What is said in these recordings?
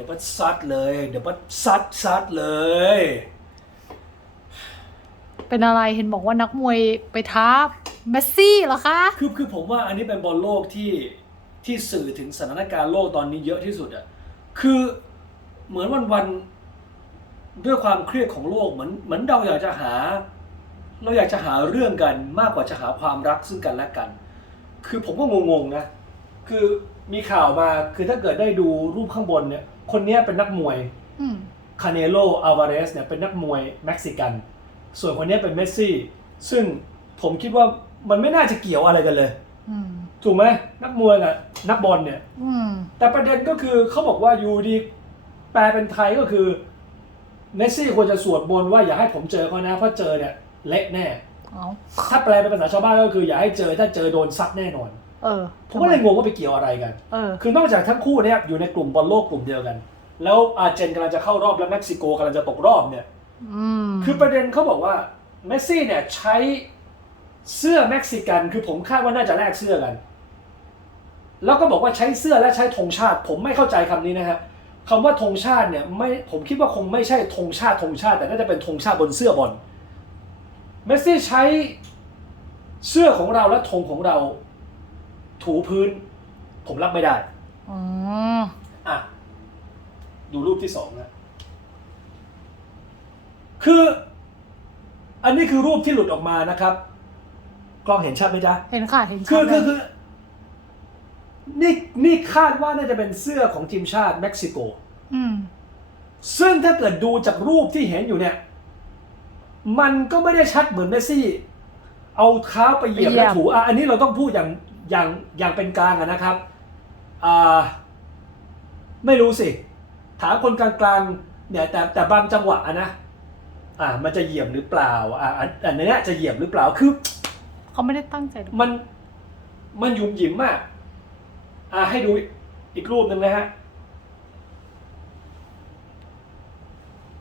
ดี๋ยวปัดซัดเลย เดี๋ยวปัดซัดซัดเลย เป็นอะไรเห็นบอกว่านักมวยไปท้าเมสซี่เหรอคะ คือคือผมว่าอันนี้เป็นบอลโลกที่ที่สื่อถึงสถานการณ์โลกตอนนี้เยอะที่สุดอะคือเหมือนวันวันๆด้วยความเครียดของโลกเหมือนเหมือนเราอยากจะหา เราอยากจะหาเรื่องกันมากกว่าจะหาความรักซึ่งกันและกัน คือผมก็งงๆนะ คือ มีข่าวมาคือถ้าเกิดได้ดูรูปข้างบนเนี่ย คนเนี้ยเป็นนักมวยอืมคาเนโลอัลวาเรสเนี่ยเป็นนักมวยเม็กซิกัน ส่วนคนเนี้ยเป็นเมสซี่ ซึ่งผมคิดว่ามันไม่น่าจะเกี่ยวอะไรกันเลย อืมถูกไหมนักมวยกับนักบอลเนี่ย อืมแต่ประเด็นก็คือเขาบอกว่าอยู่ดีแปลเป็นไทยก็คือเมสซี่ควรจะสวดมนต์ว่าอย่าให้ผมเจอเขานะเพราะเจอเนี่ยเละแน่ เอาถ้าแปลเป็นภาษาชาวบ้านก็คืออย่าให้เจอถ้าเจอโดนซัดแน่นอน เออผมก็เลยงงว่าไปเกี่ยวอะไรกัน เออ คือนอกจากทั้งคู่เนี่ยอยู่ในกลุ่มบอลโลกกลุ่มเดียวกัน แล้วอาร์เจนกำลังจะเข้ารอบแล้วเม็กซิโกกำลังจะตกรอบเนี่ยอืมคือประเด็นเขาบอกว่าเมสซี่เนี่ยใช้เสื้อเม็กซิกัน คือผมคาดว่าน่าจะแลกเสื้อกัน แล้วก็บอกว่าใช้เสื้อและใช้ธงชาติ ผมไม่เข้าใจคำนี้นะฮะคำว่าธงชาติเนี่ยไม่ผมคิดว่าคงไม่ใช่ธงชาติธงชาติ แต่น่าจะเป็นธงชาติบนเสื้อบอลเมสซี่ใช้เสื้อของเราและธงของเรา ถูพื้น ผมรับไม่ได้ อ๋อ อะ ดูรูปที่สองนะ คือ อันนี้คือรูปที่หลุดออกมานะครับ กล้องเห็นชัดไหมจ๊ะ เห็นค่ะ เห็นชัดคือคือเลยคือนี่นี่คาดว่าน่าจะเป็นเสื้อของทีมชาติเม็กซิโก อืม ซึ่งถ้าเกิดดูจากรูปที่เห็นอยู่เนี่ย มันก็ไม่ได้ชัดเหมือนเมสซี่ เอาเท้าไปเหยียบไปเหยีและยบถูอะอันนี้เราต้องพูดอย่าง อย่างอย่างเป็นกลางอะนะครับอ่าไม่รู้สิ ถามคนกลางๆเนี่ยแต่แต่บางจังหวะอะนะอ่ามันจะเหยียบหรือเปล่าอ่าอันอันเนี้ยจะเหยียบหรือเปล่าคือเขาไม่ได้ตั้งใจดูมันมันหยุ่มหยิมมากอ่าให้ดูอีกรูปหนึ่งนะฮะ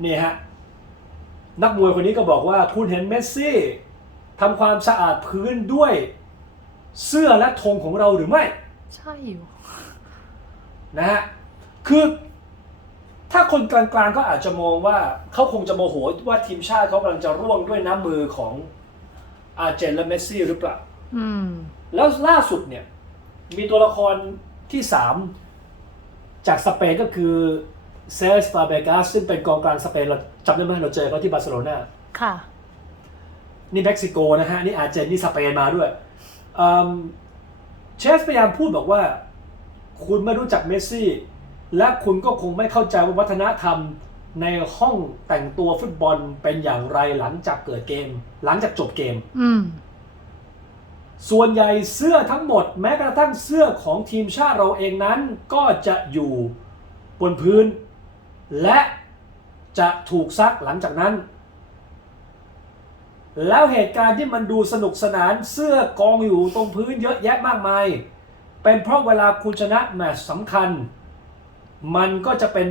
นี่ฮะนักมวยคนนี้ก็บอกว่าคุณเห็นเมสซี่ทำความสะอาดพื้นด้วย เสื้อและธงของเราหรือไม่ ใช่อยู่นะฮะคือ ถ้าคนกลางๆก็อาจจะมองว่าเขาคงจะโมโหว่าทีมชาติเขากำลังจะร่วงด้วยน้ำมือของอาร์เจนและเมสซี่หรือเปล่า อืม แล้วล่าสุดเนี่ย มีตัวละครที่3จากสเปนก็คือเซสฟาเบกาซึ่งเป็นกองกลางสเปนเราจำได้ไหมเราเจอเขาที่บาร์เซโลนาค่ะ นี่เม็กซิโกนะฮะ นี่อาร์เจนนี่สเปนมาด้วยอืม เชฟพยายามพูดบอกว่า คุณไม่รู้จักเมสซี่ และคุณก็คงไม่เข้าใจว่าวัฒนธรรมในห้องแต่งตัวฟุตบอลเป็นอย่างไรหลังจากเกิดเกม หลังจากจบเกมอืมส่วนใหญ่เสื้อทั้งหมดแม้กระทั่งเสื้อของทีมชาติเราเองนั้น ก็จะอยู่บนพื้น และจะถูกซักหลังจากนั้น แล้วเหตุการณ์ที่มันดูสนุกสนานเสื้อกองอยู่ตรงพื้นเยอะแยะมากมาย เป็นเพราะเวลาคุณชนะแมตช์สำคัญ มันก็จะเป็น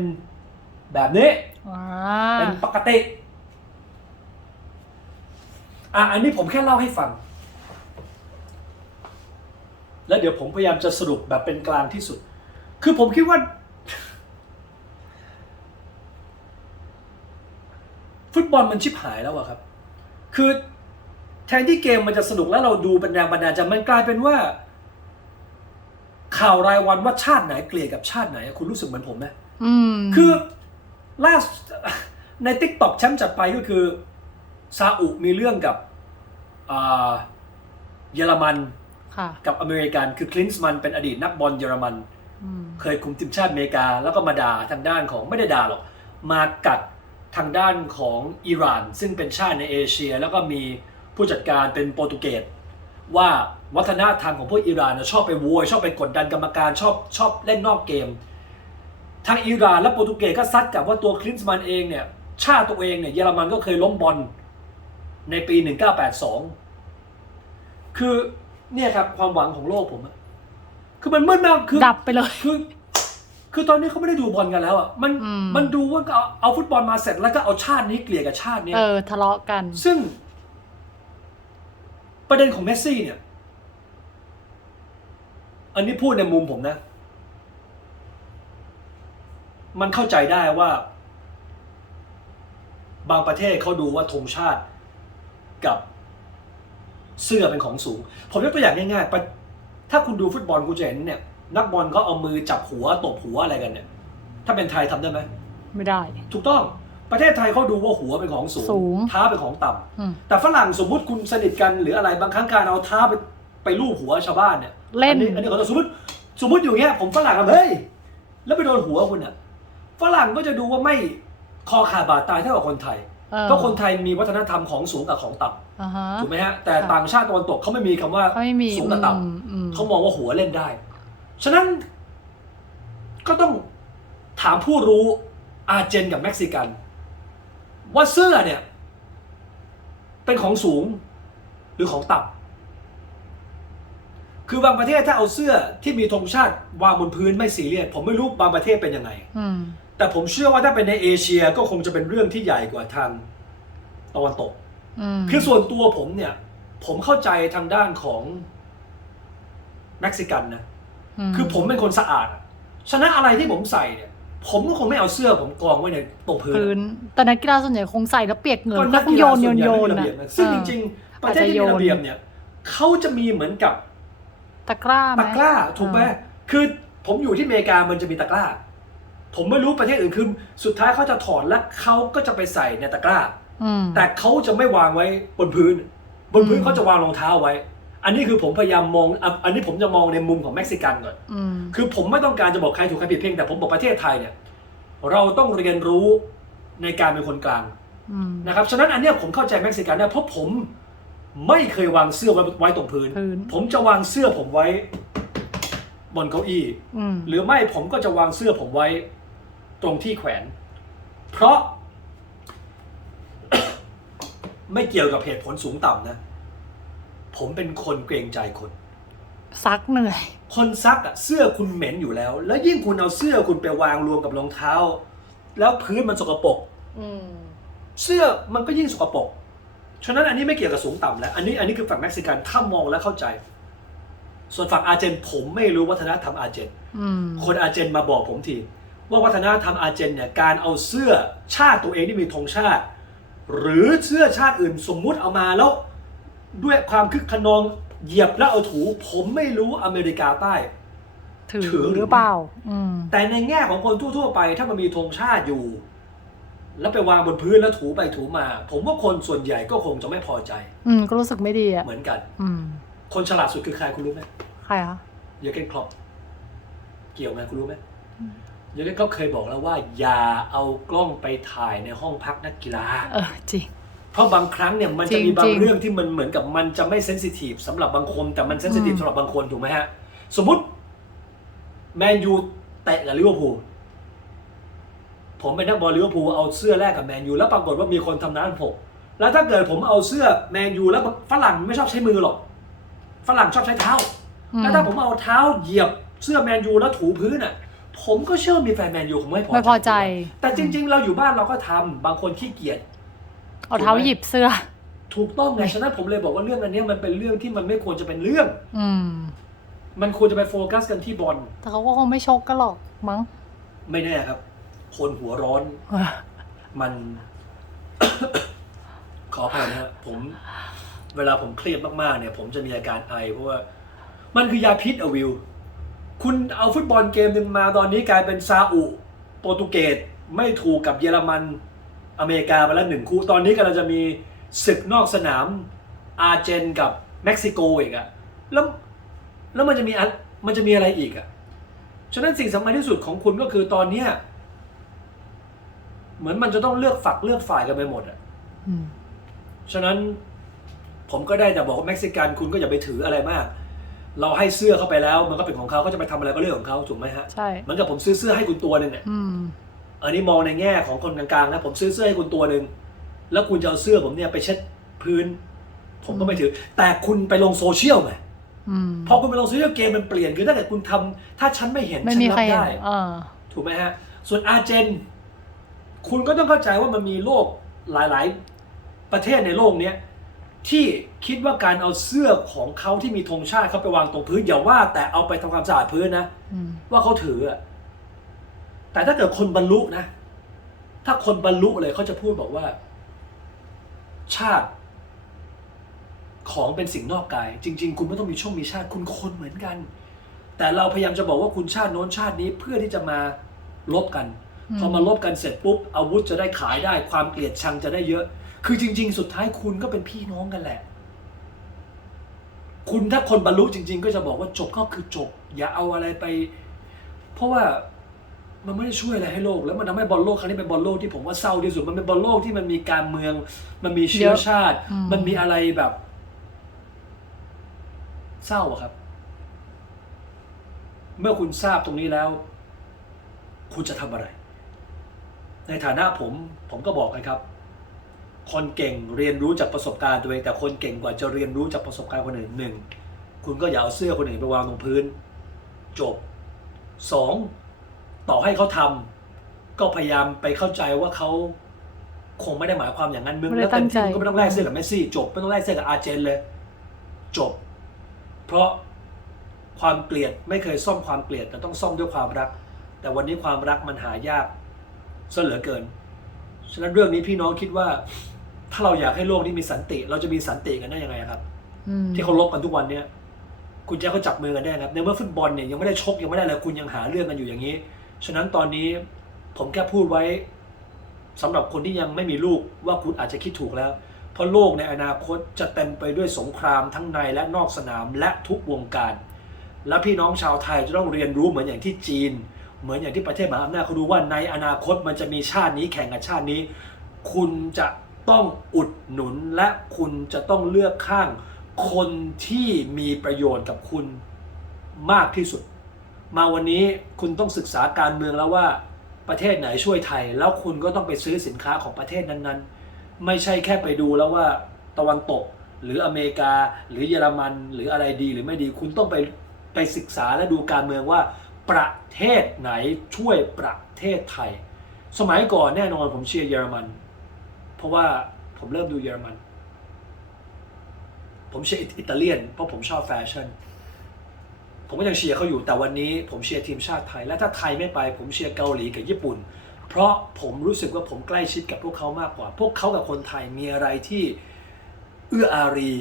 แบบนี้อ่าเป็นปกติ อะ อันนี้ผมแค่เล่าให้ฟัง แล้วเดี๋ยวผมพยายามจะสรุปแบบเป็นกลางที่สุด คือผมคิดว่า ฟุตบอลมันชิบหายแล้วอะครับ คือแทนที่เกมมันจะสนุกแล้วเราดูเป็นแรงบันดาลใจมันกลายเป็นว่า ข่าวรายวันว่าชาติไหนเกลียดกับชาติไหน คุณรู้สึกเหมือนผมไหมอืมคือล่าสุดใน t ิ k t o k แชมป์จัดไปก็คือซาอุมีเรื่องกับอ่าเยอรมันค่ะกับอเมริกันคือคลินส์มันเป็นอดีตนักบอลเยอรมันอืมเคยคุมทีมชาติอเมริกา แล้วก็มาด่าทางด้านของไม่ได้ด่าหรอก มากัด ทางด้านของอิหร่าน ซึ่งเป็นชาติในเอเชีย แล้วก็มีผู้จัดการเป็นโปรตุเกสว่าวัฒนธรรมของพวกอิหร่านนะชอบไปโวยชอบไปกดดันกรรมการชอบชอบเล่นนอกเกม ทางอิหร่านและโปรตุเกสก็ซัดกับว่าตัวคลินส์มันเองเนี่ยชาติตัวเองเนี่ยเยอรมันก็เคยล้มบอลในปี 1982 คือเนี่ยครับความหวังของโลกผมอะคือมันมืดมากคือดับไปเลยคือ คือตอนนี้เขาไม่ได้ดูบอลกันแล้วอะมันอืม มันดูว่าเอาเอาฟุตบอลมาเสร็จแล้วก็เอาชาตินี้เกลี่ยกับชาตินี้ เออ ทะเลาะกัน ซึ่ง ประเด็นของเมสซี่เนี่ย อันนี้พูดในมุมผมนะ มันเข้าใจได้ว่า บางประเทศเขาดูว่าธงชาติกับเสื้อเป็นของสูง ผมยกตัวอย่างง่ายๆปะถ้าคุณดูฟุตบอลคุณจะเห็นเนี่ย นักบอลเขาเอามือจับหัวตบหัวอะไรกันเนี่ย ถ้าเป็นไทยทำได้ไหมไม่ได้ ถูกต้องประเทศไทยเขาดูว่าหัวเป็นของสูงสูงเท้าเป็นของต่ำอืมแต่ฝรั่งสมมุติคุณสนิทกันหรืออะไรบางครั้งการเอาเท้าไปไปลูบหัวชาวบ้านเนี่ยเล่นอันี้อันนี้ขอโทษสมมติสมมติอยู่เงี้ยผมฝรั่งอะเฮ้ยแล้วไปโดนหัวคุณอะฝรั่งก็จะดูว่าไม่คอขาดบาดตายเท่ากับคนไทยเออเพราะคนไทยมีวัฒนธรรมของสูงกับของต่อ่าฮะำถูกไหมฮะแต่ค่ะต่างชาติตะวันตกเขาไม่มีคำว่าเขาไม่มีสูงกับต่อืมอืมำเขามองว่าหัวเล่นได้ ฉะนั้นก็ต้องถามผู้รู้อาร์เจนกับเม็กซิกัน ว่าเสื้อเนี่ย เป็นของสูงหรือของต่ำคือบางประเทศถ้าเอาเสื้อที่มีธงชาติวางบนพื้นไม่ซีเรียสผมไม่รู้บางประเทศเป็นยังไงอืมแต่ผมเชื่อว่าถ้าเป็นในเอเชียก็คงจะเป็นเรื่องที่ใหญ่กว่าทางตะวันตกอืมคือส่วนตัวผมเนี่ย ผมเข้าใจทางด้านของเม็กซิกันนะม คือผมเป็นคนสะอาดอะฉะนั้นอะไรที่ผมใส่เนี่ย ผมก็คงไม่เอาเสื้อผมกองไว้ในตรงพื้นพื้นแต่นักกีฬาส่วนใหญ่คงใส่แล้วเปียกเหงื่อก็ก็นักคงกีโยฬานโยส่วนนใหญ่โยไม่นมีระนะเบียบนะซึ่งเอจอริงๆประเทศที่มีอาจจะโยนระเบียบเนี่ยเขาจะมีเหมือนกับตะกร้าไหมตะกร้าถูกไหมคือผมอยู่ที่อเมริกามันจะมีตะกร้า ผมไม่รู้ประเทศอื่นคือสุดท้ายเขาจะถอดแล้วเขาก็จะไปใส่ในตะกร้าอืมแต่เขาจะไม่วางไว้บนพื้น บนพื้นอืมเขาจะวางรองเท้าไว้ อันนี้คือผมพยายามมองอะอันนี้ผมจะมองในมุมของเม็กซิกันก่อน อืม คือผมไม่ต้องการจะบอกใครถูกใครผิดเพียงแต่ผมบอกประเทศไทยเนี่ย เราต้องเรียนรู้ในการเป็นคนกลางอืมนะครับ ฉะนั้นอันเนี้ยผมเข้าใจเม็กซิกันเนี่ยเพราะผมไม่เคยวางเสื้อไว้ไว้ตรงพื้น พื้น ผมจะวางเสื้อผมไว้บนเก้าอี้ อืม หรือไม่ผมก็จะวางเสื้อผมไว้ตรงที่แขวน เพราะ ไม่เกี่ยวกับเหตุผลสูงต่ำนะ ผมเป็นคนเกรงใจคน ซักเหนื่อย คนซักอะเสื้อคุณเหม็นอยู่แล้ว แล้วยิ่งคุณเอาเสื้อคุณไปวางรวมกับรองเท้า แล้วพื้นมันสกปรกอืม เสื้อมันก็ยิ่งสกปรกฉะนั้นอันนี้ไม่เกี่ยวกับสูงต่ำแล้ว อันนี้อันนี้คือฝั่งเม็กซิกันถ้ามองแล้วเข้าใจ ส่วนฝั่งอาร์เจนผมไม่รู้วัฒนธรรมอาร์เจน อืม คนอาร์เจนมาบอกผมที ว่าวัฒนธรรมอาร์เจนเนี่ยการเอาเสื้อชาติตัวเองที่มีธงชาติ หรือเสื้อชาติอื่นสมมุติเอามาแล้ว ด้วยความคึกขนองเหยียบแล้วเอาถู ผมไม่รู้อเมริกาใต้ ถืถืออหรือหรือเปล่า อืม แต่ในแง่ของคนทั่วๆไป ถ้ามันมีธงชาติอยู่ แล้วไปวางบนพื้นแล้วถูไปถูมา ผมว่าคนส่วนใหญ่ก็คงจะไม่พอใจอืม ก็รู้สึกไม่ดีอะ เหมือนกัน อืม คนฉลาดสุดคือใครคุณรู้ไหมใครคะ เยอร์เกนคล็อปเกี่ยวไหมคุณรู้ไหมเยอร์เกนคล็อปเคยบอกแล้วว่า อย่าเอากล้องไปถ่ายในห้องพักนักกีฬา เออ จริง เพราะบางครั้งเนี่ยมันจะจริงมีบาจงริงเรื่องที่มันเหมือนกับมันจะไม่เซนซิทีฟสำหรับบางคนแต่มันเซนซิทีฟอืมสำหรับบางคนถูกไหมฮะ สมมติแมนยูเตะกับลิเวอร์พูลผมเป็นนักบอลลิเวอร์พูลเอาเสื้อแรกกับแมนยูแล้วปรากฏว่ามีคนทำน้ำผมแล้วถ้าเกิดผมเอาเสื้อแมนยูแล้วฝรั่งไม่ชอบใช้มือหรอกฝรั่งชอบใช้เท้าอืมแล้วถ้าผมเอาเท้าเหยียบเสื้อแมนยูแล้วถูพื้นอะ ผมก็เชื่อมีแฟนแมนยูคงไม่พอไม่พอใจ แต่จริง ๆ เราอยู่บ้านเราก็ทำบางคนขี้เกียจ เอาเท้าหยิบเสื้อ ถูกต้องไงฉะนั้นผมเลยบอกว่าเรื่องอันเนี้ยมันเป็นเรื่องที่มันไม่ควรจะเป็นเรื่อง อืม มันควรจะไปโฟกัสกันที่บอลแต่เขาก็คงไม่ชกกันหรอกมั้ง ไม่แน่ครับ คนหัวร้อนมัน ขออภัยนะฮะผม เวลาผมเครียดมากๆเนี่ย ผมจะมีอาการไอเพราะว่า มันคือยาพิษอะวิว คุณเอาฟุตบอลเกมหนึ่งมาตอนนี้กลายเป็นซาอุโปรตุเกสไม่ถูกกับเยอรมัน อเมริกาไปแล้วหนึ่งคู่ ตอนนี้กำลังจะมีศึกนอกสนามอาร์เจนกับเม็กซิโกอีกอะแล้วแล้วมันจะมีอะมันจะมีอะไรอีกอะฉะนั้นสิ่งสำคัญที่สุดของคุณก็คือตอนเนี้ยเหมือนมันจะต้องเลือกฝักเลือกฝ่ายกันไปหมดอะอืมฉะนั้นผมก็ได้แต่บอกว่าเม็กซิกันคุณก็อย่าไปถืออะไรมาก เราให้เสื้อเข้าไปแล้ว มันก็เป็นของเขาเขาจะไปทำอะไรก็เรื่องของเขาถูกไหมฮะใช่เหมือนกับผมซื้อเสื้อให้คุณตัวหนึ่งเนี่ย อืมอันนี้มองในแง่ของคนกลางๆนะผมซื้อเสื้อให้คุณตัวหนึ่งแล้วคุณจะเอาเสื้อผมเนี่ยไปเช็ดพื้น ผมก็ไม่ถือ แต่คุณไปลงโซเชียลไงอืมพอคุณไปลงโซเชียลเกมมันเปลี่ยนคือถ้าเกิดคุณทำถ้าฉันไม่เห็นไม่ฉันมีรัใครบเห็นได้เออถูกไหมฮะ ส่วนอาร์เจน คุณก็ต้องเข้าใจว่ามันมีโลกหลายๆ ประเทศในโลกเนี้ยที่คิดว่าการเอาเสื้อของเขาที่มีธงชาติเขาไปวางตรงพื้นอย่าว่าแต่เอาไปทำความสะอาดพื้นนะอืมว่าเขาถืออะ แต่ถ้าเกิดคนบรรลุนะ ถ้าคนบรรลุเลยเขาจะพูดบอกว่า ชาติของเป็นสิ่งนอกกาย จริง ๆ คุณไม่ต้องมีช่วงมีชาติคุณคนเหมือนกัน แต่เราพยายามจะบอกว่าคุณชาติโน้นชาตินี้เพื่อที่จะมาลบกันพอมาลบกันเสร็จปุ๊บอาวุธจะได้ขายได้ ความเกลียดชังจะได้เยอะ คือจริง ๆ สุดท้ายคุณก็เป็นพี่น้องกันแหละ คุณถ้าคนบรรลุจริง ๆ ก็จะบอกว่าจบก็คือจบ อย่าเอาอะไรไป เพราะว่า มันไม่ได้ช่วยอะไรให้โลก แล้วมันทำให้บอลโลกครั้งนี้เป็นบอลโลกที่ผมว่าเศร้าที่สุด มันเป็นบอลโลกที่มันมีการเมือง มันมีเชื้อชาติอืมมันมีอะไรแบบ เศร้าอะครับ เมื่อคุณทราบตรงนี้แล้ว คุณจะทำอะไร ในฐานะผม ผมก็บอกนะครับ คนเก่งเรียนรู้จากประสบการณ์ตัวเอง แต่คนเก่งกว่าจะเรียนรู้จากประสบการณ์คนอื่นหนึ่งคุณก็อย่าเอาเสื้อคนอื่นไปวางตรงพื้น จบสอง ต่อให้เขาทำก็พยายามไปเข้าใจว่าเขาคงไม่ได้หมายความอย่างนั้นมึงไม่ได้แล้วเต็มที่ตั้งใจมึงก็ไม่ต้องแลกเสื้อกับเมสซี่จบไม่ต้องแลกเสื้อกับอาร์เจนเลย จบ เพราะความเกลียดไม่เคยซ่อมความเกลียดแต่ต้องซ่อมด้วยความรัก แต่วันนี้ความรักมันหายากซะเหลือเกินฉะนั้นเรื่องนี้พี่น้องคิดว่า ถ้าเราอยากให้โลกนี้มีสันติ เราจะมีสันติกันได้ยังไงครับอืมที่เขาลบกันทุกวันเนี้ยคุณจะให้เขาจับมือกันได้ครับในเมื่อฟุตบอลเนี่ยยังไม่ได้ชกยังไม่ได้อะไรคุณยังหาเรื่องกันอยู่อย่างนี้ ฉะนั้นตอนนี้ผมแค่พูดไว้สำหรับคนที่ยังไม่มีลูกว่าคุณอาจจะคิดถูกแล้ว เพราะโลกในอนาคตจะเต็มไปด้วยสงครามทั้งในและนอกสนามและทุกวงการ และพี่น้องชาวไทยจะต้องเรียนรู้เหมือนอย่างที่จีน เหมือนอย่างที่ประเทศมหาอำนาจเขารู้ว่าในอนาคตมันจะมีชาตินี้แข่งกับชาตินี้ คุณจะต้องอุดหนุนและคุณจะต้องเลือกข้างคนที่มีประโยชน์กับคุณมากที่สุด มาวันนี้คุณต้องศึกษาการเมืองแล้วว่าประเทศไหนช่วยไทย แล้วคุณก็ต้องไปซื้อสินค้าของประเทศนั้นๆ ไม่ใช่แค่ไปดูแล้วว่าตะวันตกหรืออเมริกา หรือเยอรมันหรืออะไรดีหรือไม่ดี คุณต้องไปไปศึกษาและดูการเมืองว่า ประเทศไหนช่วยประเทศไทย สมัยก่อนแน่นอนผมเชียร์เยอรมัน เพราะว่าผมเริ่มดูเยอรมัน ผมเชียร์อิตาเลียนเพราะผมชอบแฟชั่น ผมก็ยังเชียร์เขาอยู่แต่วันนี้ผมเชียร์ทีมชาติไทย และถ้าไทยไม่ไป ผมเชียร์เกาหลีกับญี่ปุ่น เพราะผมรู้สึกว่าผมใกล้ชิดกับพวกเขามากกว่า พวกเขากับคนไทยมีอะไรที่เอื้ออารี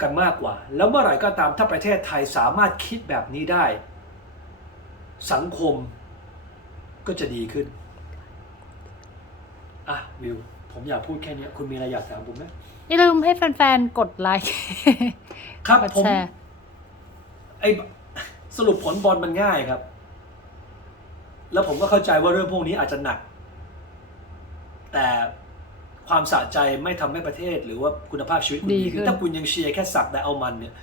กันมากกว่า แล้วเมื่อไหร่ก็ตามถ้าประเทศไทยสามารถคิดแบบนี้ได้ สังคมก็จะดีขึ้น อะวิว ผมอยากพูดแค่เนี้ยคุณมีอะไรอยากถามผมไหมอย่าลืมให้แฟนๆ กดไลค์ ครับกดผมแชร์ ไอ้สรุปผลบอลมันง่ายครับ แล้วผมก็เข้าใจว่าเรื่องพวกนี้อาจจะหนัก แต่ความสะใจไม่ทำให้ประเทศ หรือว่าคุณภาพชีวิตคุณดีดีขึ้ขึ้นนถ้าคุณยังเชียร์แค่สักแต่เอามันเนี่ย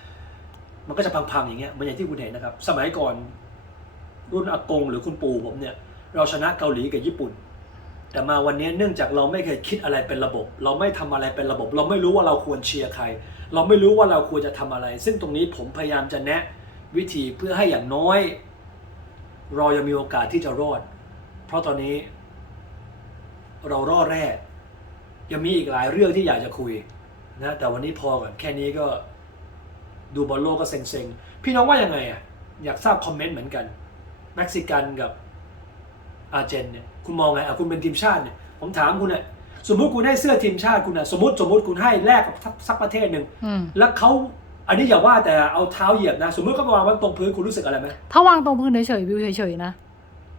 มันก็จะพังๆอย่างเงี้ยเหมือนอย่างที่คุณเห็นนะครับ สมัยก่อน รุ่นอากงหรือคุณปู่ผมเนี่ย เราชนะเกาหลีกับญี่ปุ่น แต่มาวันนี้เนื่องจากเราไม่เคยคิดอะไรเป็นระบบ เราไม่ทำอะไรเป็นระบบ เราไม่รู้ว่าเราควรเชียร์ใคร เราไม่รู้ว่าเราควรจะทำอะไร ซึ่งตรงนี้ผมพยายามจะแนะ วิธีเพื่อให้อย่างน้อย เรายังมีโอกาสที่จะรอด เพราะตอนนี้ เรารอดแร่ยังมีอีกหลายเรื่องที่อยากจะคุยนะแต่วันนี้พอก่อนแค่นี้ก็ดูบอลโลกก็เซ็งๆ พี่น้องว่ายังไงอะอยากทราบคอมเมนต์เหมือนกันเม็กซิกันกับอาร์เจนเนี่ยคุณมองไงอะคุณเป็นทีมชาติเนี่ยผมถามคุณเนี่ยสมมุติคุณให้เสื้อทีมชาติคุณอะสมมติสมมติคุณให้แลกกับสักประเทศหนึ่งอืมแล้วเขา อันนี้อย่าว่าแต่เอาเท้าเหยียบนะ สมมติเขามาวางไว้ตรงพื้นคุณรู้สึกอะไรไหมถ้าวางตรงพื้นเฉยๆวิวเฉยๆนะ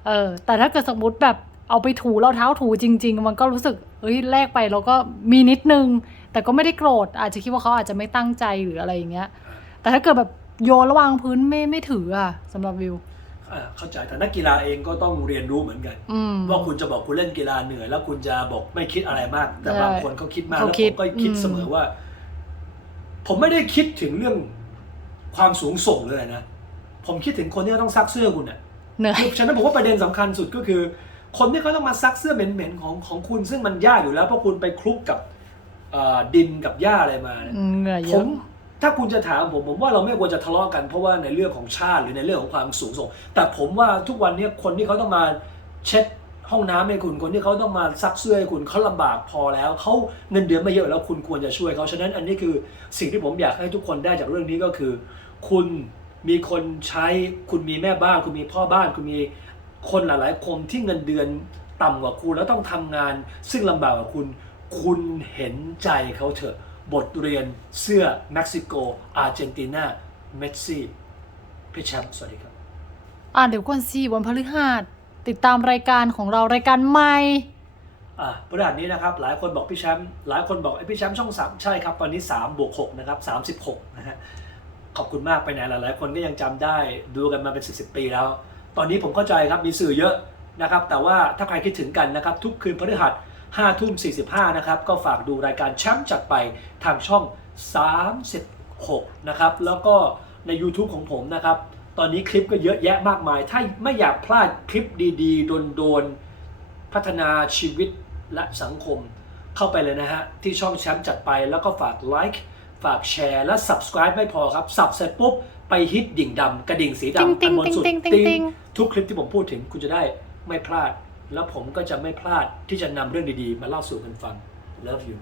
เออแต่ถ้าเกิดสมมติแบบเอาไปถูเราเท้าถูจริง ๆ มันก็รู้สึกเอ้ยแลกไปเราก็มีนิดนึง แต่ก็ไม่ได้โกรธอาจจะคิดว่าเขาอาจจะไม่ตั้งใจหรืออะไรอย่างเงี้ย แต่ถ้าเกิดแบบโยนระวางพื้นไม่ไม่ถืออะสำหรับวิวอ่าเข้าใจแต่นักกีฬาเองก็ต้องเรียนรู้เหมือนกันอืมว่าคุณจะบอกคุณเล่นกีฬาเหนื่อยแล้วคุณจะบอกไม่คิดอะไรมาก แต่ใช่บางคนเขาคิดมากเขาแล้วคิผดมก็คิดอืมเสมอว่า ผมไม่ได้คิดถึงเรื่องความสูงส่งเลยนะ ผมคิดถึงคนที่ต้องซักเสื้อคุณอะเหนื่อยฉะนั้นผมว่าประเด็นสำคัญสุดก็คือ คนที่เขาต้องมาซักเสื้อเหม็นๆของของคุณ ซึ่งมันยากอยู่แล้วเพราะคุณไปคลุกกับเอ่อดินกับหญ้าอะไรมาเนี่ยอืมเหนื่อยเยผอะมถ้าคุณจะถามผมผมว่าเราไม่ควรจะทะเลาะกันเพราะว่าในเรื่องของชาติหรือในเรื่องของความสูงส่ง แต่ผมว่าทุกวันนี้คนที่เขาต้องมาเช็ด ห้องน้ำให้คุณคนที่เขาต้องมาซักเสื้อให้คุณเขาลำบากพอแล้วเขาเงินเดือนไม่เยอะแล้วคุณควรจะช่วยเขาฉะนั้นอันนี้คือสิ่งที่ผมอยากให้ทุกคนได้จากเรื่องนี้ก็คือ คุณมีคนใช้คุณมีแม่บ้าน คุณมีพ่อบ้าน คุณมีคนหลายๆคนที่เงินเดือนต่ำกว่าคุณแล้วต้องทำงาน ซึ่งลำบากกว่าคุณ คุณเห็นใจเขาเถอะ บทเรียนเสื้อเม็กซิโก อาร์เจนตินาเมสซี่พี่แชมป์สวัสดีครับ อ่าเดี๋ยวก่อนสิวันพฤหัส ติดตามรายการของเรารายการใหม่อะพฤหัสนี้นะครับ หลายคนบอกพี่แชมป์หลายคนบอกไอ้พี่แชมป์ช่องสามใช่ครับวันนี้3บวก6นะครับ36นะฮะขอบคุณมากไปไหนหลายๆคนก็ยังจำได้ดูกันมาเป็น 10 ปีแล้ว ตอนนี้ผมเข้าใจครับมีสื่อเยอะนะครับ แต่ว่าถ้าใครคิดถึงกันนะครับ ทุกคืนพฤหัส5ทุ่ม45นะครับก็ฝากดูรายการแชมป์จัดไปทางช่อง 36 นะครับ แล้วก็ใน YouTube ของผมนะครับ ตอนนี้คลิปก็เยอะแยะมากมาย ถ้าไม่อยากพลาดคลิปดีๆ โดนๆ พัฒนาชีวิตและสังคม เข้าไปเลยนะฮะ ที่ช่องแชมป์จัดไปแล้วก็ฝากไลค์ฝากแชร์และ subscribe ไม่พอครับสับเสร็จปุ๊บ ไปฮิตดิ่งดำกระดิ่งสีดำติ๊งติ๊อังนบนสุดติ๊งติ๊งติ๊งทุกคลิปที่ผมพูดถึงคุณจะได้ไม่พลาด แล้วผมก็จะไม่พลาดที่จะนำเรื่องดีๆ มาเล่าสู่กันฟัง love you